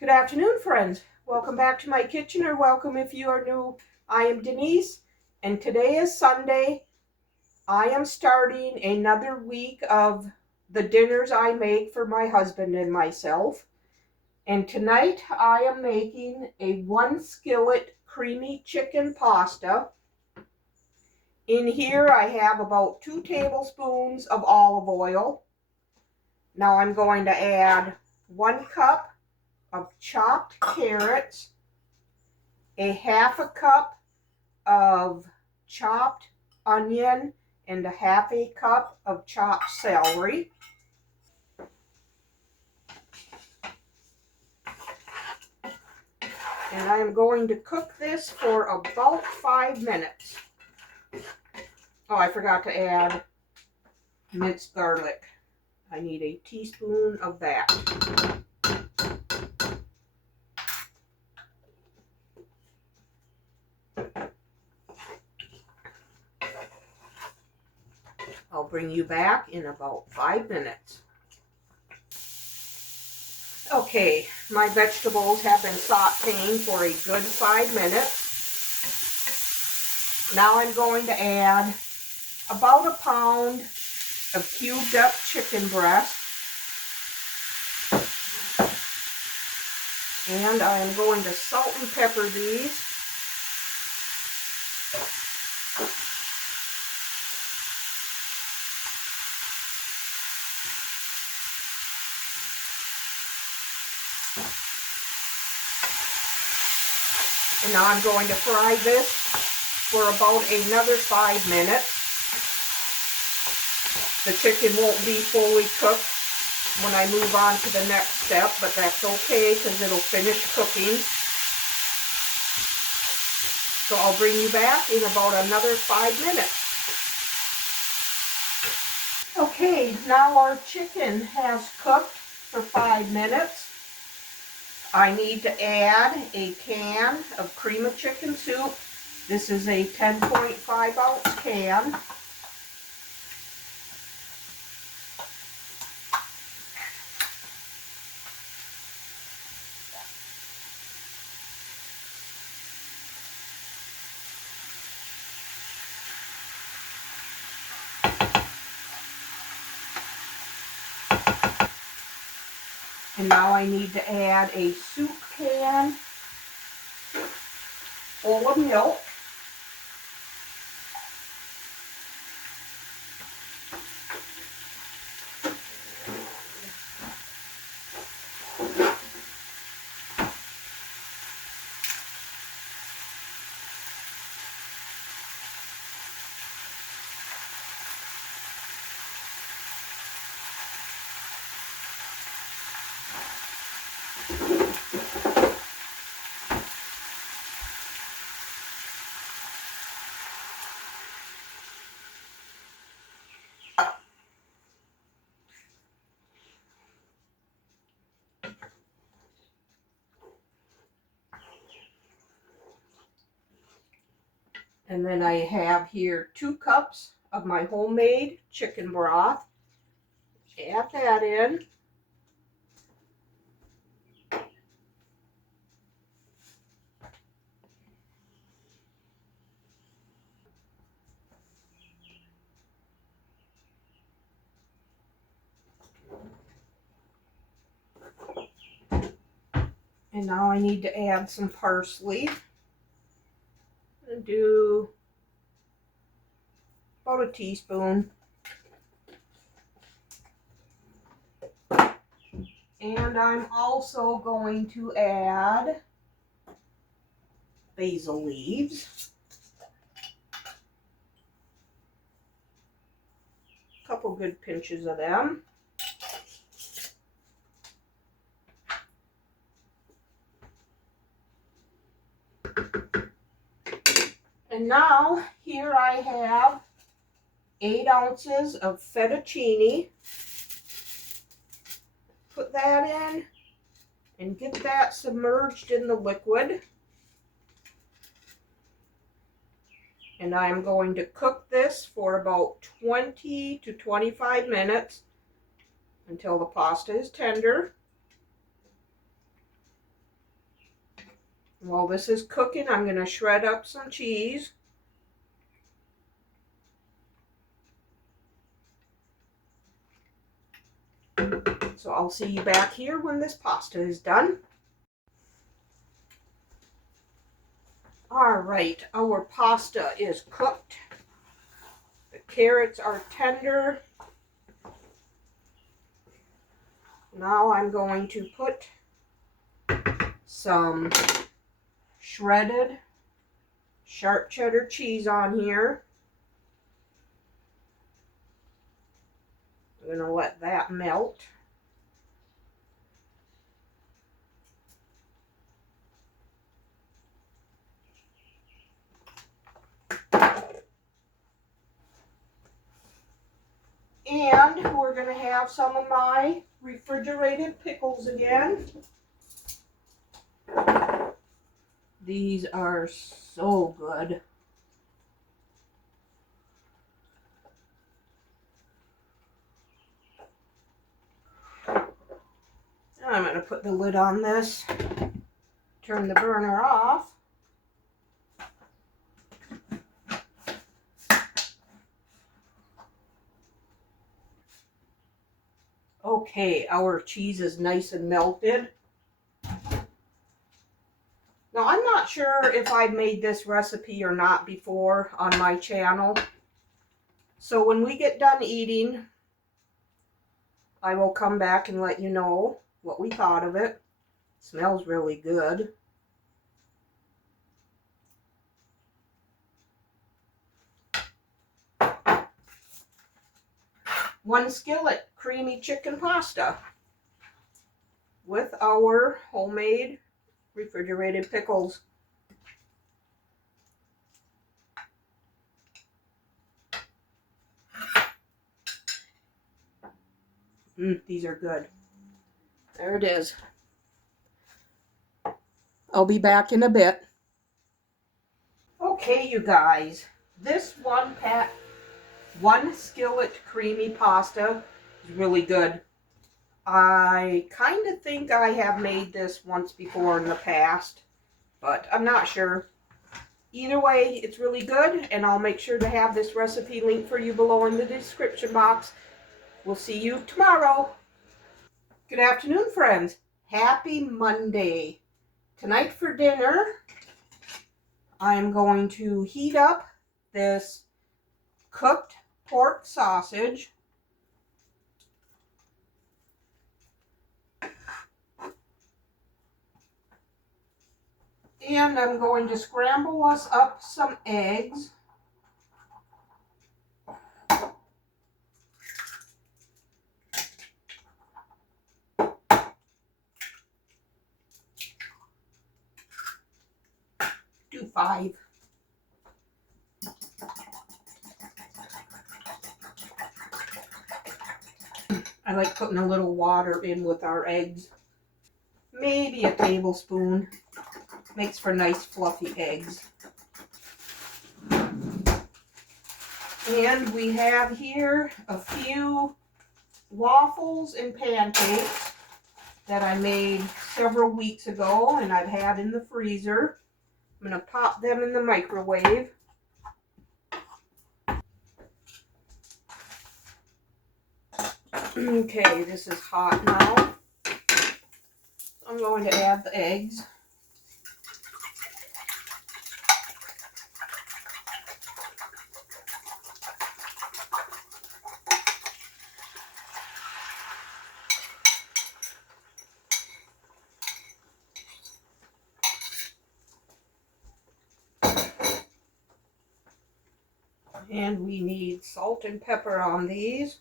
Good afternoon, friends. Welcome back to my kitchen, or welcome if you are new. I am Denise, and today is Sunday. I am starting another week of the dinners I make for my husband and myself. And tonight I am making a 1 skillet creamy chicken pasta. In here I have about 2 tablespoons of olive oil. Now I'm going to add 1 cup of chopped carrots, a half a cup of chopped onion, and a half a cup of chopped celery. And I am going to cook this for about 5 minutes. Oh, I forgot to add minced garlic. I need a teaspoon of that. I'll bring you back in about 5 minutes. Okay, my vegetables have been sauteing for a good 5 minutes. Now I'm going to add about a pound of cubed up chicken breast. And I am going to salt and pepper these. And now I'm going to fry this for about another 5 minutes. The chicken won't be fully cooked when I move on to the next step, but that's okay because it'll finish cooking. So I'll bring you back in about another 5 minutes. Okay, now our chicken has cooked for 5 minutes. I need to add a can of cream of chicken soup. This is a 10.5 ounce can. And now I need to add a soup can full of milk. And then I have here 2 cups of my homemade chicken broth. Add that in. And now I need to add some parsley. And do about a teaspoon. And I'm also going to add basil leaves. A couple good pinches of them. And now here I have 8 ounces of fettuccine. Put that in and get that submerged in the liquid. And I'm going to cook this for about 20 to 25 minutes until the pasta is tender. While this is cooking, I'm going to shred up some cheese. So I'll see you back here when this pasta is done. All right, our pasta is cooked. The carrots are tender. Now I'm going to put some shredded sharp cheddar cheese on here. I'm going to let that melt. And we're going to have some of my refrigerated pickles again. These are so good. I'm going to put the lid on this, turn the burner off. Okay, our cheese is nice and melted. Now, I'm not sure if I've made this recipe or not before on my channel. So when we get done eating, I will come back and let you know what we thought of it. Smells really good. One skillet creamy chicken pasta with our homemade refrigerated pickles. These are good. There it is. I'll be back in a bit. Okay, you guys, this one skillet creamy pasta is really good. I kind of think I have made this once before in the past, but I'm not sure. Either way, it's really good, and I'll make sure to have this recipe linked for you below in the description box. We'll see you tomorrow. Good afternoon, friends. Happy Monday. Tonight for dinner, I'm going to heat up this cooked pork sausage. And I'm going to scramble us up some eggs. Do 5. I like putting a little water in with our eggs. Maybe a tablespoon. Makes for nice fluffy eggs. And we have here a few waffles and pancakes that I made several weeks ago and I've had in the freezer. I'm going to pop them in the microwave. Okay, this is hot now. I'm going to add the eggs. And we need salt and pepper on these.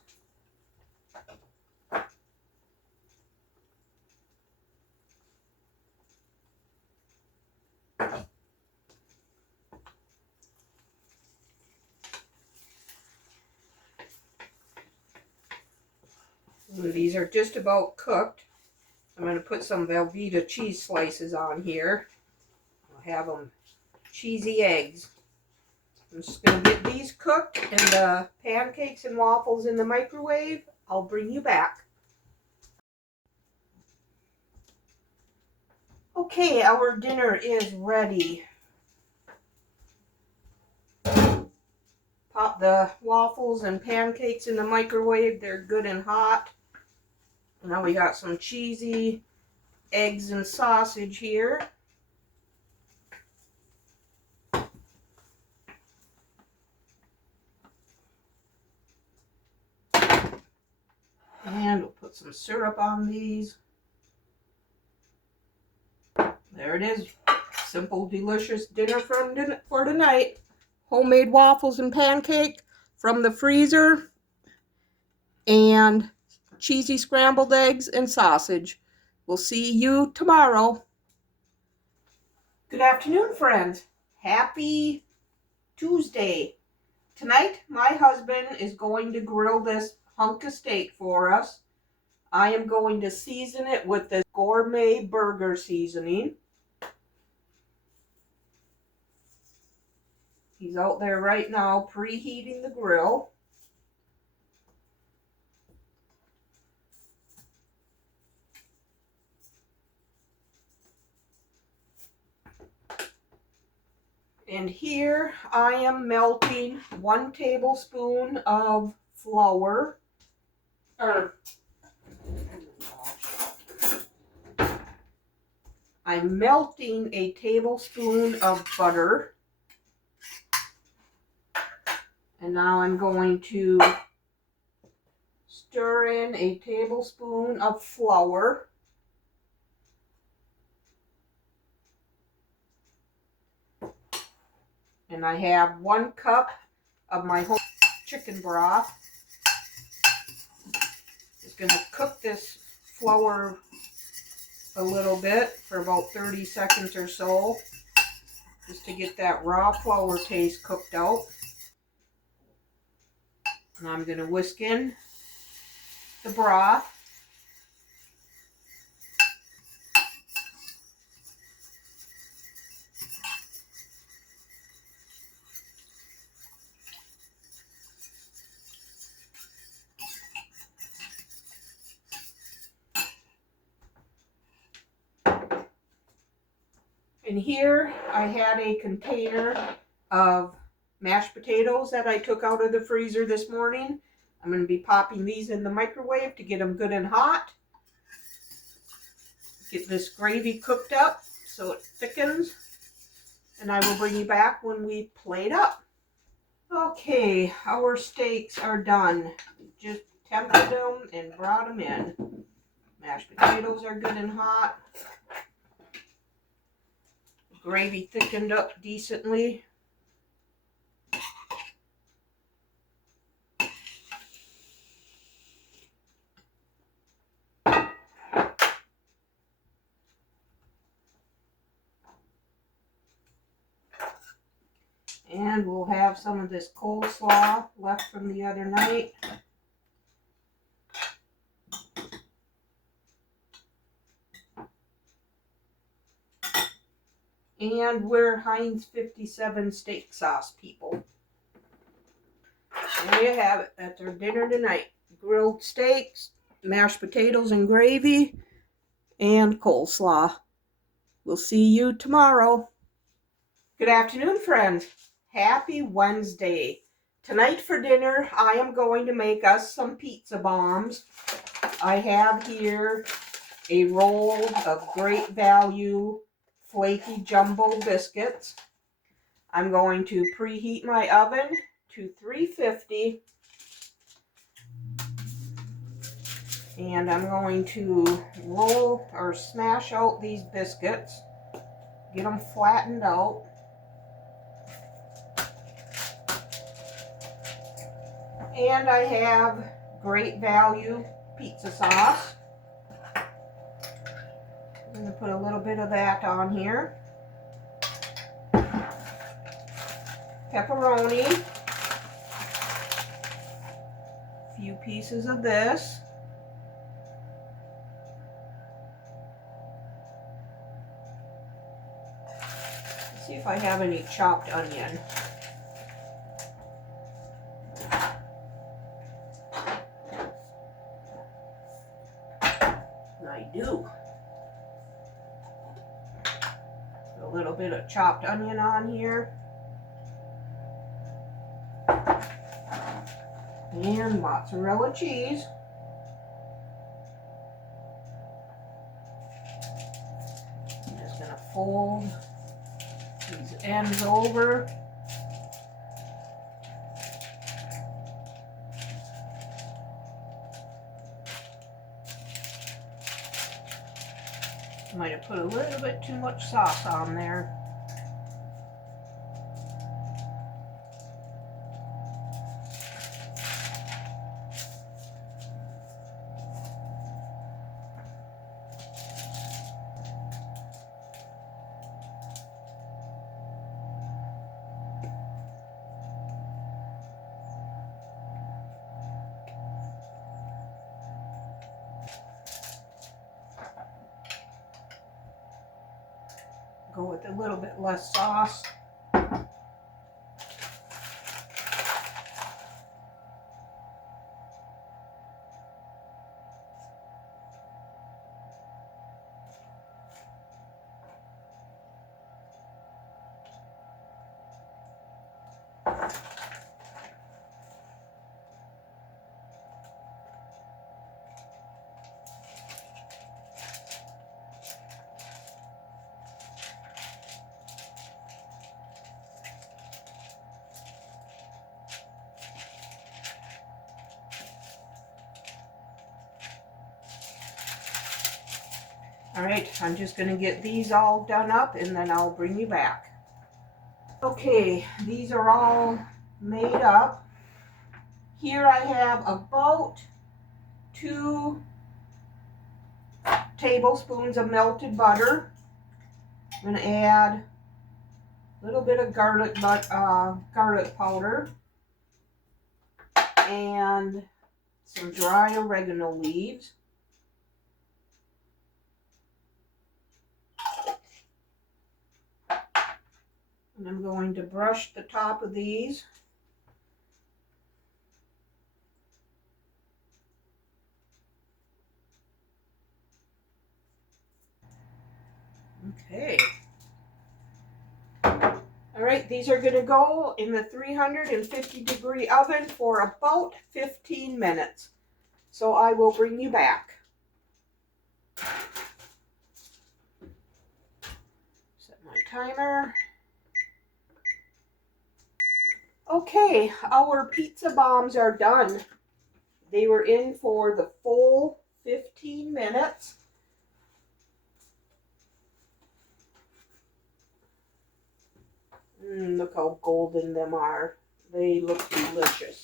These are just about cooked. I'm going to put some Velveeta cheese slices on here. I'll have them cheesy eggs. I'm just going to get these cooked and the pancakes and waffles in the microwave. I'll bring you back. Okay, our dinner is ready. Pop the waffles and pancakes in the microwave. They're good and hot. Now we got some cheesy eggs and sausage here. And we'll put some syrup on these. There it is. Simple, delicious dinner for tonight. Homemade waffles and pancake from the freezer. And cheesy scrambled eggs and sausage. We'll see you tomorrow. Good afternoon, friends. Happy Tuesday. Tonight, my husband is going to grill this hunk of steak for us. I am going to season it with the gourmet burger seasoning. He's out there right now preheating the grill. And here I am melting 1 tablespoon of flour. I'm melting a tablespoon of butter. And now I'm going to stir in a tablespoon of flour. And I have 1 cup of my whole chicken broth. Just going to cook this flour a little bit for about 30 seconds or so, just to get that raw flour taste cooked out. And I'm going to whisk in the broth. And here I had a container of mashed potatoes that I took out of the freezer this morning. I'm going to be popping these in the microwave to get them good and hot. Get this gravy cooked up so it thickens. And I will bring you back when we plate up. Okay, our steaks are done. Just tempered them and brought them in. Mashed potatoes are good and hot. Gravy thickened up decently. And we'll have some of this coleslaw left from the other night. And we're Heinz 57 steak sauce people. There you have it. That's our dinner tonight. Grilled steaks, mashed potatoes and gravy, and coleslaw. We'll see you tomorrow. Good afternoon, friends. Happy Wednesday. Tonight for dinner, I am going to make us some pizza bombs. I have here a roll of Great Value flaky jumbo biscuits. I'm going to preheat my oven to 350. And I'm going to roll or smash out these biscuits. Get them flattened out. And I have Great Value pizza sauce. I'm going to put a little bit of that on here. Pepperoni. A few pieces of this. Let's see if I have any chopped onion. I do. little bit of chopped onion on here. And mozzarella cheese. I'm just going to fold these ends over. Might have put a little bit too much sauce on there. Go with a little bit less sauce. All right, I'm just going to get these all done up and then I'll bring you back. Okay, these are all made up. Here I have about 2 tablespoons of melted butter. I'm going to add a little bit of garlic powder and some dry oregano leaves. And I'm going to brush the top of these. Okay. All right, these are going to go in the 350-degree oven for about 15 minutes. So I will bring you back. Set my timer. Okay, our pizza bombs are done. They were in for the full 15 minutes. Look how golden them are. They look delicious.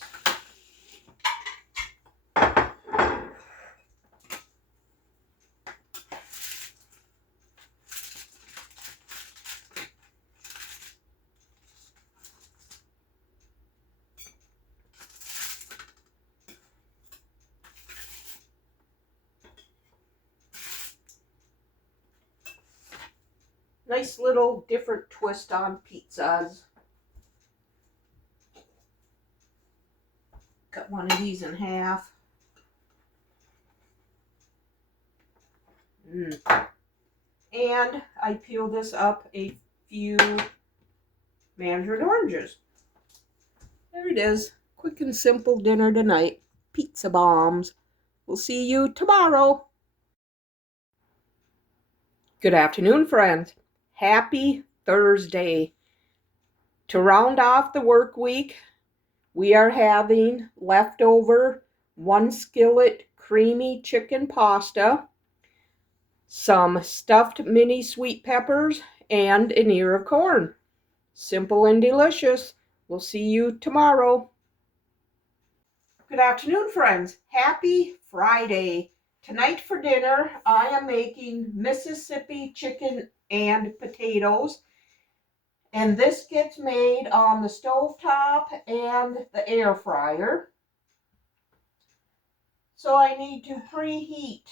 Nice little different twist on pizzas. Cut one of these in half. And I peel this up a few mandarin oranges. There it is. Quick and simple dinner tonight. Pizza bombs. We'll see you tomorrow. Good afternoon, friends. Happy Thursday. To round off the work week, we are having leftover 1 skillet creamy chicken pasta, some stuffed mini sweet peppers, and an ear of corn. Simple and delicious. We'll see you tomorrow. Good afternoon, friends. Happy Friday. Tonight for dinner, I am making Mississippi chicken and potatoes. And this gets made on the stovetop and the air fryer. So I need to preheat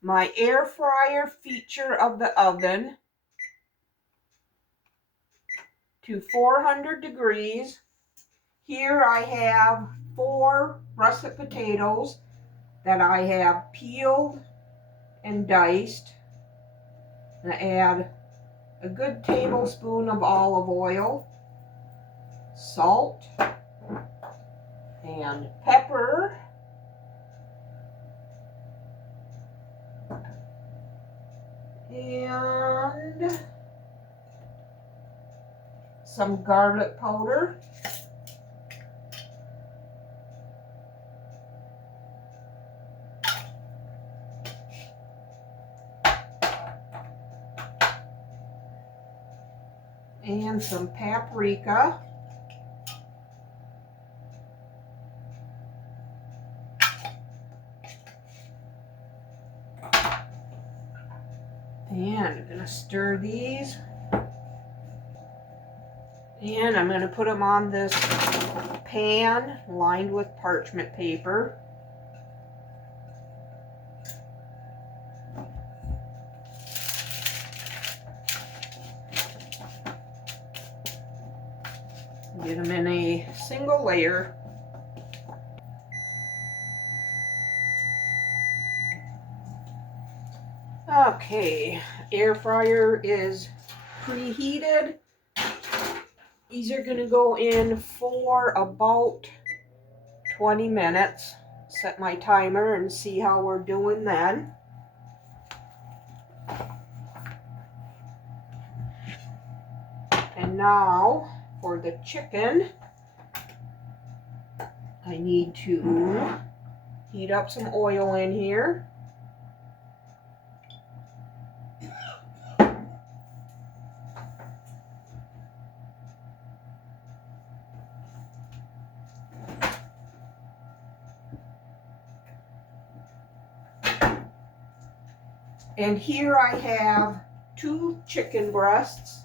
my air fryer feature of the oven to 400 degrees. Here I have 4 russet potatoes that I have peeled and diced. I'm going to add a good tablespoon of olive oil, salt, and pepper. And some garlic powder. And some paprika. And I'm going to stir these. And I'm going to put them on this pan lined with parchment paper. Get them in a single layer. Okay, air fryer is preheated. These are going to go in for about 20 minutes. Set my timer and see how we're doing then. And now for the chicken, I need to heat up some oil in here. And here I have 2 chicken breasts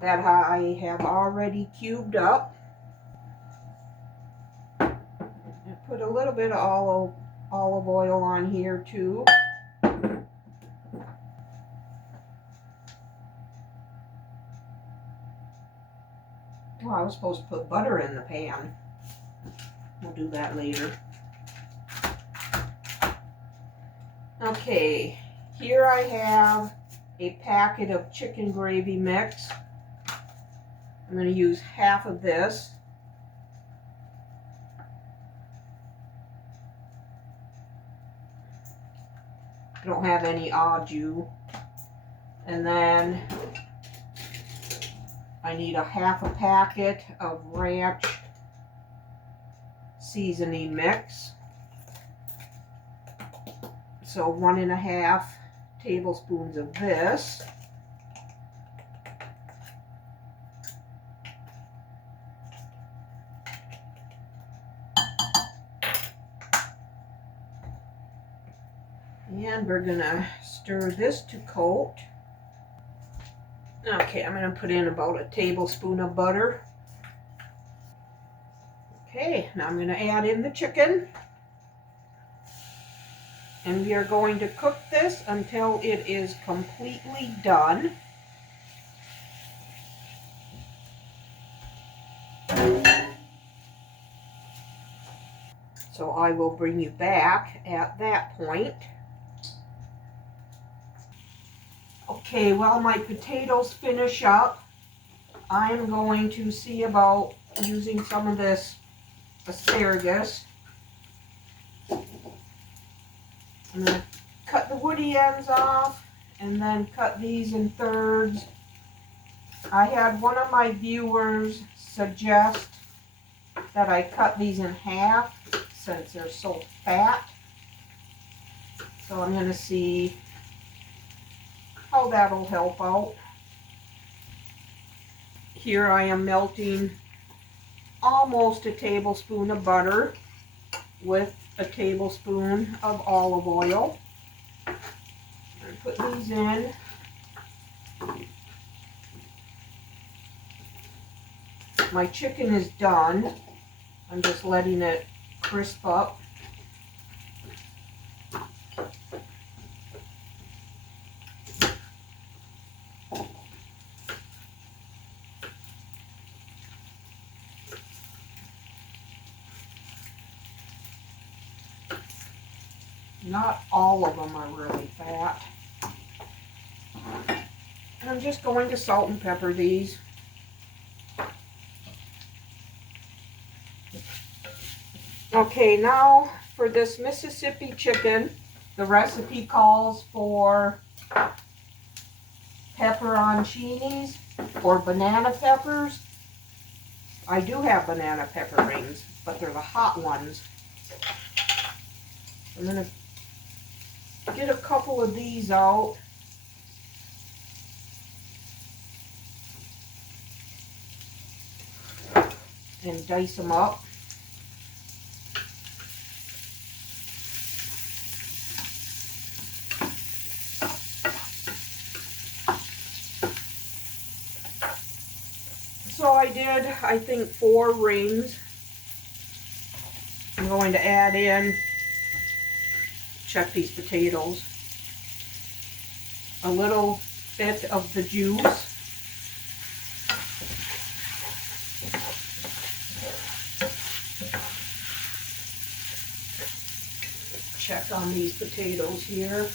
that I have already cubed up. I put a little bit of olive oil on here too. Oh, I was supposed to put butter in the pan. We'll do that later. Okay, here I have a packet of chicken gravy mix. I'm going to use half of this. I don't have any au jus. And then I need a half a packet of ranch seasoning mix. So 1.5 tablespoons of this. And we're gonna stir this to coat. Okay, I'm gonna put in about a tablespoon of butter. Okay, now I'm gonna add in the chicken. And we are going to cook this until it is completely done. So I will bring you back at that point. Okay, while my potatoes finish up, I'm going to see about using some of this asparagus. I'm going to cut the woody ends off and then cut these in thirds. I had one of my viewers suggest that I cut these in half since they're so fat. So I'm going to see how that'll help out. Here I am melting almost a tablespoon of butter with a tablespoon of olive oil. I put these in. My chicken is done. I'm just letting it crisp up. Not all of them are really fat. I'm just going to salt and pepper these. Okay, now for this Mississippi chicken, the recipe calls for pepperoncinis or banana peppers. I do have banana pepper rings, but they're the hot ones. I'm going to get a couple of these out. And dice them up. So I did, I think, 4 rings. I'm going to add in, check these potatoes, a little bit of the juice. Check on these potatoes here.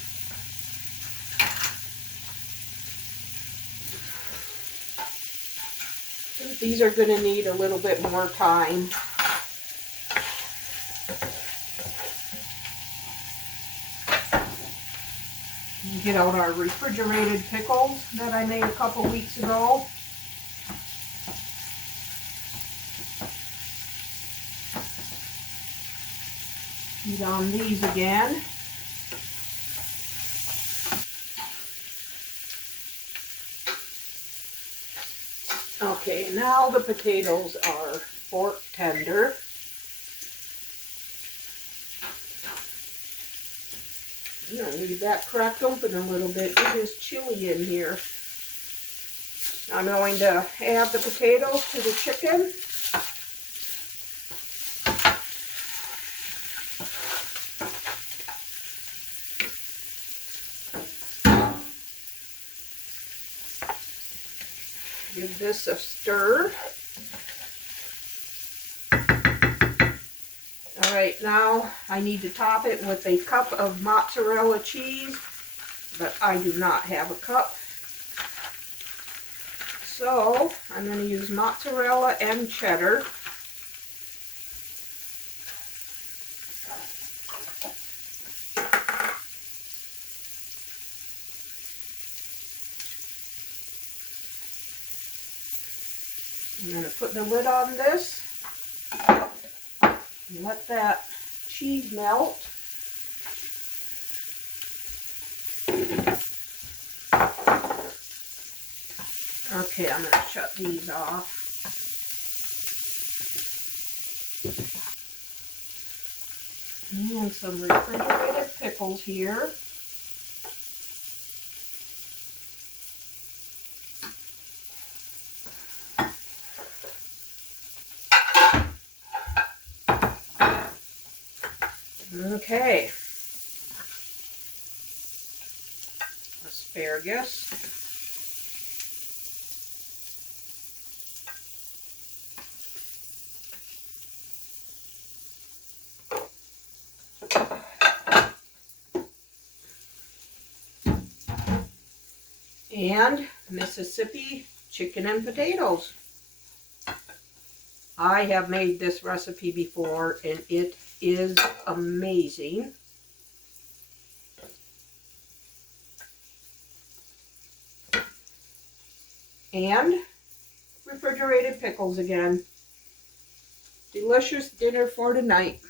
These are going to need a little bit more time. Get out our refrigerated pickles that I made a couple weeks ago. Heat on these again. Okay, now the potatoes are fork tender. I'm going to leave that cracked open a little bit. It is chilly in here. I'm going to add the potatoes to the chicken. Give this a stir. All right, now I need to top it with a cup of mozzarella cheese, but I do not have a cup. So I'm going to use mozzarella and cheddar. I'm going to put the lid on this and let that cheese melt. Okay, I'm going to shut these off. And some refrigerated pickles here. Okay. Asparagus. And Mississippi chicken and potatoes. I have made this recipe before and it is amazing. And refrigerated pickles again. Delicious dinner for tonight.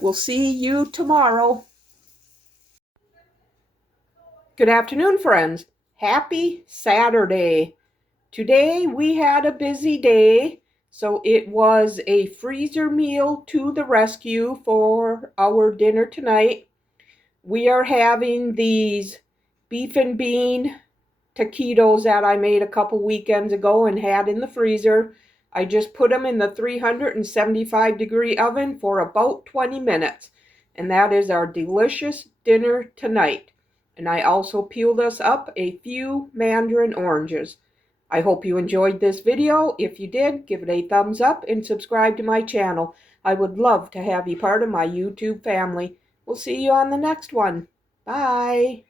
We'll see you tomorrow. Good afternoon, friends. Happy Saturday. Today we had a busy day, so it was a freezer meal to the rescue for our dinner tonight. We are having these beef and bean taquitos that I made a couple weekends ago and had in the freezer. I just put them in the 375-degree oven for about 20 minutes. And that is our delicious dinner tonight. And I also peeled us up a few mandarin oranges. I hope you enjoyed this video. If you did, give it a thumbs up and subscribe to my channel. I would love to have you part of my YouTube family. We'll see you on the next one. Bye.